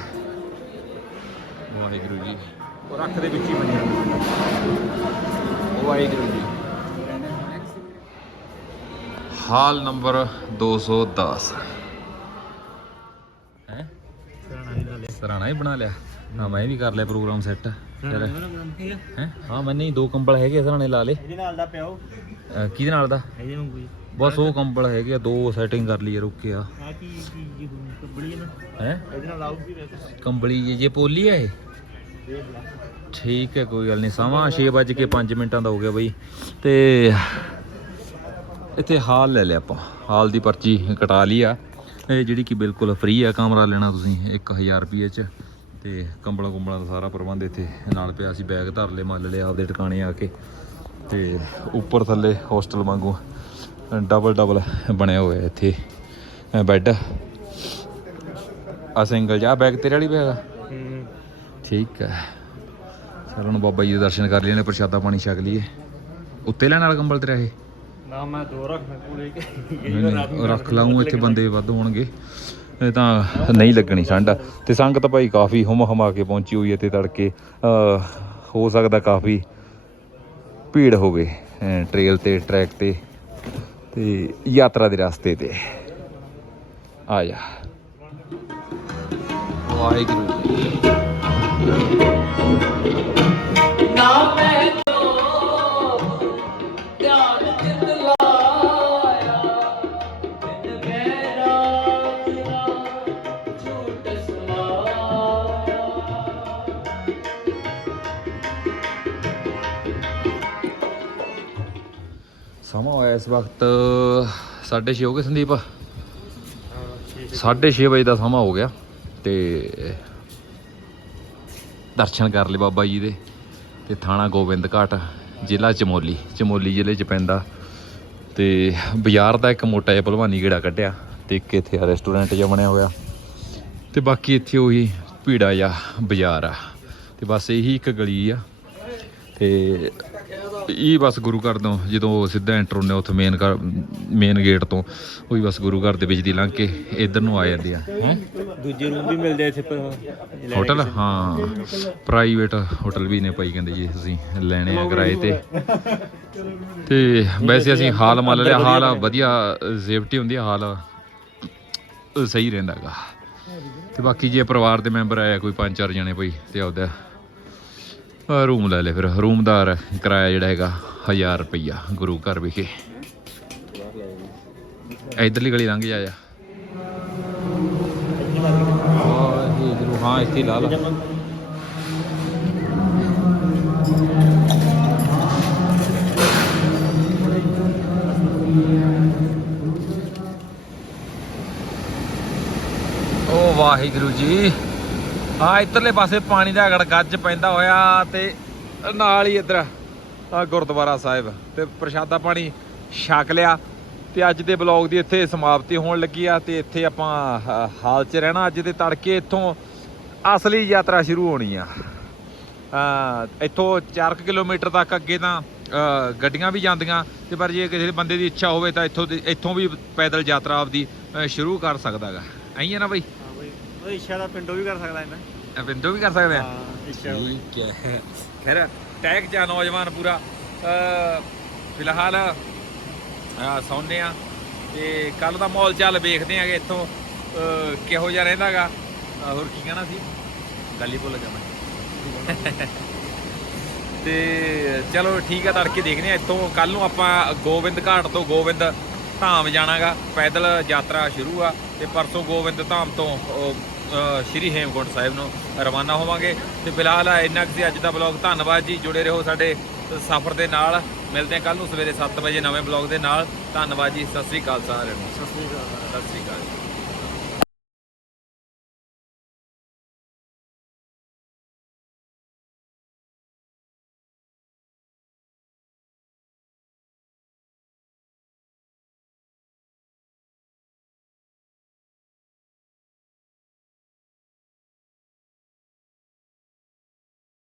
ਵਾਹਿਗੁਰੂ ਜੀ। ਉਹ ਰੱਖ ਦੇ ਵਿੱਚ ਹੀ ਬਣੀ ਵਾਹਿਗੁਰੂ ਜੀ। ਹਾਲ ਨੰਬਰ 210 ਹੈ? ਸਰਾਣਾ ਹੀ ਬਣਾ ਲਿਆ। ਹਾਂ ਮੈਂ ਵੀ ਕਰ ਲਿਆ ਪ੍ਰੋਗਰਾਮ ਸੈੱਟ। ਹੈ। ਹਾਂ? ਮੈਂ ਨਹੀਂ ਦੋ ਕੰਬਲ ਹੈਗੇ ਸਰਾਣੇ ਲਾ ਲੇ ਇਹਦੇ ਨਾਲ ਦਾ ਪਿਓ ਕਿਹਦੇ ਨਾਲ ਦਾ? ਇਹਦੇ ਕੋਈ ਬਸ ਉਹ ਕੰਬਲ ਹੈਗੇ ਆ ਦੋ ਸੈਟਿੰਗ ਕਰ ਲਈ ਰੁਕੇ ਆ। ਆ ਕੀ ਕੀ ਕੀ ਕੱਬੜੀ ਨਾ? ਹੈ? ਇਹਦੇ ਨਾਲ ਆਊਗੀ ਵੈਸੇ ਕੰਬਲੀ ਜੇ ਜੇ ਪੋਲੀ ਆ ਇਹ? ਠੀਕ ਹੈ ਕੋਈ ਗੱਲ ਨਹੀਂ ਸਮਾਂ 6:05 ਮਿੰਟਾਂ ਦਾ ਹੋ ਗਿਆ ਬਈ। ਤੇ ਇੱਥੇ ਹਾਲ ਲੈ ਲਿਆ ਆਪਾਂ। ਹਾਲ ਦੀ ਪਰਚੀ ਕਟਾ ਲਈ ਆ। ਇਹ ਜਿਹੜੀ ਕਿ ਬਿਲਕੁਲ ਫ੍ਰੀ ਆ ਕਮਰਾ ਲੈਣਾ ਤੁਸੀਂ 1000 ਰੁਪਏ ਚ। ਤੇ ਕੰਬਲਾਂ ਕੁੰਬਲਾਂ ਦਾ ਸਾਰਾ ਪ੍ਰਬੰਧ ਇੱਥੇ ਨਾਲ ਪਿਆ ਸੀ ਬੈਗ ਧਰ ਲਏ ਮੰਨ ਲਿਆ ਆਪਦੇ ਟਿਕਾਣੇ ਆ ਕੇ। ਤੇ ਉੱਪਰ ਥੱਲੇ ਹੋਸਟਲ ਵਾਂਗੂ ਡਬਲ ਡਬਲ ਬਣਿਆ ਹੋਇਆ ਇੱਥੇ। ਬੈੱਡ ਆ ਸਿੰਗਲ ਜਾ ਬੈਗ ਤੇਰੇ ਵਾਲੀ ਬੈਗ ਆ? ਹੂੰ ਠੀਕ ਹੈ ਚਲ ਹੁਣ ਬਾਬਾ ਜੀ ਦੇ ਦਰਸ਼ਨ ਕਰ ਲਈਏ ਨੇ ਪ੍ਰਸ਼ਾਦਾ ਪਾਣੀ ਛਕ ਲਈਏ। ਉੱਤੇ ਲੈਣ ਵਾਲਾ ਕੰਬਲ ਤੇਰਾ ਇਹ? ਨਾ ਮੈਂ ਦੋ ਰੱਖ ਪੂਰੇ। ਨਹੀਂ, ਨਹੀਂ, ਰੱਖ ਲਾਉਂ ਇੱਥੇ ਬੰਦੇ ਵੱਧ ਹੋਣਗੇ। ਇਹ ਤਾਂ ਨਹੀਂ ਲੱਗਣੀ ਠੰਡ। ਤੇ ਸੰਗਤ ਭਾਈ ਕਾਫੀ ਹੁਮ ਹਮਾ ਕੇ ਪਹੁੰਚੀ ਹੋਈ ਹੈ ਤੇ ਤੜਕੇ। ਹੋ ਸਕਦਾ ਕਾਫੀ ਭੀੜ ਹੋਵੇ ਟ੍ਰੇਲ ਤੇ ਟਰੈਕ ਤੇ। ਤੇ ਯਾਤਰਾ ਦੇ ਇਸ ਵਕਤ 6:30 ਹੋ ਗਏ ਸੰਦੀਪ? 6:30 ਵਜੇ ਦਾ ਸਮਾਂ ਹੋ ਗਿਆ ਤੇ ਦਰਸ਼ਨ ਕਰ ਲਏ ਬਾਬਾ ਜੀ ਦੇ ਤੇ ਥਾਣਾ ਗੋਬਿੰਦ ਘਾਟ, ਜ਼ਿਲ੍ਹਾ ਚਮੋਲੀ ਚਮੋਲੀ ਜ਼ਿਲ੍ਹੇ ਚ ਪੈਂਦਾ। ਤੇ ਬਾਜ਼ਾਰ ਦਾ ਇੱਕ ਮੋਟਾ ਜਿਹਾ ਭਲਵਾਨੀ ਗੇੜਾ ਕੱਢਿਆ ਤੇ ਇੱਕ ਇੱਥੇ ਆ ਰੈਸਟੋਰੈਂਟ ਜਿਹਾ ਬਣਿਆ ਹੋਇਆ। ਤੇ ਬਾਕੀ ਇੱਥੇ ਉਹੀ ਭੀੜਾ ਜਿਹਾ ਬਾਜ਼ਾਰ ਆ। ਤੇ ਬਸ ਇਹੀ ਇੱਕ ਗਲੀ ਆ। ਤੇ ਇਹ ਬਸ ਗੁਰੂ ਘਰ ਤੋਂ ਜਦੋਂ ਸਿੱਧਾ ਐਂਟਰ ਹੁੰਦੇ ਉੱਥੇ ਮੇਨ ਮੇਨ ਗੇਟ ਤੋਂ ਉਹੀ ਬਸ ਗੁਰੂ ਘਰ ਦੇ ਵਿੱਚ ਦੀ ਲੰਘ ਕੇ ਇਧਰ ਨੂੰ ਆ ਜਾਂਦੇ ਆ। ਹੈਂ? ਦੂਜੇ ਰੂਮ ਵੀ ਮਿਲਦੇ ਇੱਥੇ ਹੋਟਲ ਹਾਂ। ਪ੍ਰਾਈਵੇਟ ਹੋਟਲ ਵੀ ਨੇ ਭਾਈ ਕਹਿੰਦੇ ਜੀ ਅਸੀਂ ਲੈਣੇ ਆ ਕਿਰਾਏ ਤੇ। ਤੇ ਵੈਸੇ ਅਸੀਂ ਹਾਲ ਮੰਨ ਲਿਆ ਹਾਲ ਵਧੀਆ ਸੇਫਟੀ ਹੁੰਦੀ ਆ ਹਾਲ ਅ, ਸਹੀ ਰਹਿੰਦਾ ਹੈਗਾ। ਤੇ ਬਾਕੀ ਜੇ ਪਰਿਵਾਰ ਦੇ ਮੈਂਬਰ ਆਇਆ ਕੋਈ ਪੰਜ ਚਾਰ ਜਣੇ ਭਾਈ ਤੇ ਆਉਦਾ ਰੂਮ ਲੈ ਲੈ ਫਿਰ। ਰੂਮ ਦਾ ਕਿਰਾਇਆ ਜਿਹੜਾ ਹੈਗਾ 1000 ਰੁਪਈਆ ਗੁਰੂ ਘਰ ਵਿਖੇ। ਇਧਰਲੀ ਗਲੀ ਲੰਘ ਜਾ ਜਾ ਹਾਂ ਇੱਥੇ ਲਾ ਲਾ ਉਹ ਵਾਹਿਗੁਰੂ ਜੀ। ਆ ਇੱਧਰਲੇ ਪਾਸੇ ਪਾਣੀ ਦਾ ਗੜਗੱਜ ਪੈਂਦਾ ਹੋਇਆ ਤੇ ਨਾਲ ਹੀ ਇੱਧਰ ਆ ਗੁਰਦੁਆਰਾ ਸਾਹਿਬ ਤੇ ਪ੍ਰਸ਼ਾਦਾ ਪਾਣੀ ਛਕ ਲਿਆ ਤੇ ਅੱਜ ਦੇ ਬਲੌਗ ਦੀ ਇੱਥੇ ਸਮਾਪਤੀ ਹੋਣ ਲੱਗੀ ਆ ਤੇ ਇੱਥੇ ਆਪਾਂ ਹ- ਹਾਲ 'ਚ ਰਹਿਣਾ ਅੱਜ ਦੇ ਤੜਕੇ ਇੱਥੋਂ ਅਸਲੀ ਯਾਤਰਾ ਸ਼ੁਰੂ ਹੋਣੀ ਆ। ਆ ਇੱਥੋਂ 4 ਕਿਲੋਮੀਟਰ ਤੱਕ ਅੱਗੇ ਤਾਂ ਗੱਡੀਆਂ ਵੀ ਜਾਂਦੀਆਂ ਤੇ ਪਰ ਜੇ ਕਿਸੇ ਬੰਦੇ ਦੀ ਇੱਛਾ ਹੋਵੇ ਤਾਂ ਇੱਥੋਂ ਦੀ, ਇੱਥੋਂ ਵੀ ਪੈਦਲ ਯਾਤਰਾ ਆਪਦੀ ਸ਼ੁਰੂ ਕਰ ਸਕਦਾਗਾ ਐਂ ਹੈ ਨਾ ਬਈ? ਉਹ ਇੱਛਾ ਦਾ ਪਿੰਡੋਂ ਵੀ ਕਰ ਸਕਦਾ ਇਹਨਾਂ। ਵੀ ਕਰ ਸਕਦੇ ਆ? ਹਾਂ ਇੱਛਾ ਹੋਵੇ ਠੀਕ ਹੈ। ਫਿਰ ਟੈਗ ਜਾ ਨੌਜਵਾਨ ਪੂਰਾ। ਅ, ਫਿਲਹਾਲ ਆ ਸੌਂਦੇ ਆ ਤੇ ਕੱਲ ਦਾ ਮਾਹੌਲ ਚੱਲ ਵੇਖਦੇ ਆਂਗੇ ਇੱਥੋਂ ਅ, ਕਿਹੋ ਜਿਹਾ ਰਹਿੰਦਾਗਾ। ਅ, ਹੋਰ ਕੀ ਕਹਿਣਾ ਸੀ? ਗੱਲ ਹੀ ਭੁੱਲ ਗਿਆ ਮੈਂ। ਤੇ ਚਲੋ ਠੀਕ ਆ ਤੜਕੇ ਦੇਖਦੇ ਆ ਇੱਥੋਂ ਕੱਲ ਨੂੰ ਆਪਾਂ ਗੋਬਿੰਦ ਘਾਟ ਤੋਂ ਗੋਬਿੰਦ ਧਾਮ ਜਾਣਾਗਾ। ਪੈਦਲ ਯਾਤਰਾ ਸ਼ੁਰੂ ਆ ਤੇ ਪਰਸੋਂ ਗੋਬਿੰਦ ਧਾਮ ਤੋਂ ਉਹ, ਅ, ਸ਼੍ਰੀ ਹੇਮਕੁੰਟ ਸਾਹਿਬ ਨੂੰ ਰਵਾਨਾ ਹੋਵਾਂਗੇ। ਤੇ ਫਿਲਹਾਲ ਇੰਨਾ ਕੁ ਸੀ ਅੱਜ ਦਾ ਬਲੌਗ ਧੰਨਵਾਦ ਜੀ। ਜੁੜੇ ਰਹੋ ਸਾਡੇ ਸਫ਼ਰ ਦੇ ਨਾਲ। ਮਿਲਦੇ ਆ ਕੱਲ ਨੂੰ ਸਵੇਰੇ 7 ਵਜੇ ਨਵੇਂ ਬਲੌਗ ਦੇ ਨਾਲ। ਧੰਨਵਾਦ ਜੀ। ਸਤਿ ਸ੍ਰੀ ਅਕਾਲ ਸਾਰਿਆਂ ਨੂੰ। ਸਤਿ ਸ੍ਰੀ ਅਕਾਲ। ਸਤਿ ਸ੍ਰੀ ਅਕਾਲ